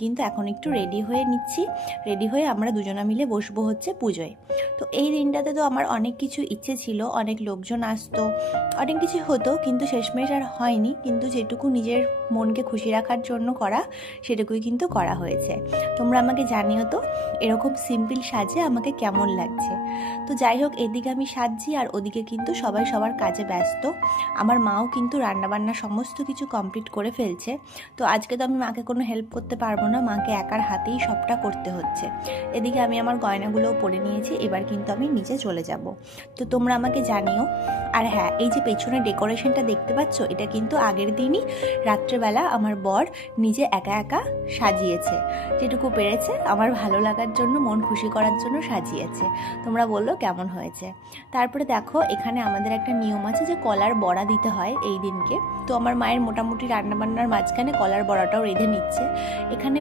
কিন্তু এখন একটু রেডি হয়ে নিচ্ছি। রেডি হয়ে আমরা দুজনা মিলে বসবো হচ্ছে পুজোয়। তো এই দিনটাতে তো আমার অনেক কিছু ইচ্ছে ছিল, অনেক লোকজন আসতো, অনেক কিছু হতো, কিন্তু শেষমেশ আর হয়নি। কিন্তু যেটুকু নিজের মনকে খুশি রাখার জন্য করা, সেটুকুই কিন্তু করা হয়েছে। তোমরা আমাকে জানিও তো এরকম সিম্পল সাজে আমাকে কেমন লাগছে। তো যাই হোক, এদিকে আমি সাজছি আর ওদিকে কিন্তু সবাই সবার কাজে ব্যস্ত। আমার মাও কিন্তু রান্নাবান্না সমস্ত কিছু কমপ্লিট করে ফেলছে। তো আজকে তো আমি মাকে কোনো হেল্প করতে পারবো না, মাকে একার হাতেই সবটা করতে হচ্ছে। এদিকে আমি আমার গয়নাগুলোও পরে নিয়েছি, এবার কিন্তু আমি নিচে চলে যাব। তো তোমরা আমাকে জানিও। আর হ্যাঁ, এই যে পেছনে ডেকোরেশনটা দেখতে পাচ্ছ, এটা কিন্তু আগের দিনই রাত্রেবেলা আমার বর নিজে একা একা সাজিয়েছে। যেটুকু পেরেছে আমার ভালো লাগার জন্য, মন খুশি করার জন্য সাজিয়েছে। তোমরা বললো কেমন হয়েছে। তারপরে দেখো, এখানে আমাদের একটা নিয়ম আছে যে কলার বড়া দিতে হয় এই দিনকে। তো আমার মায়ের মোটামুটি রান্নাবান্নার মাঝখানে কলার বড়াটাও রেঁধে নিচ্ছে। এখানে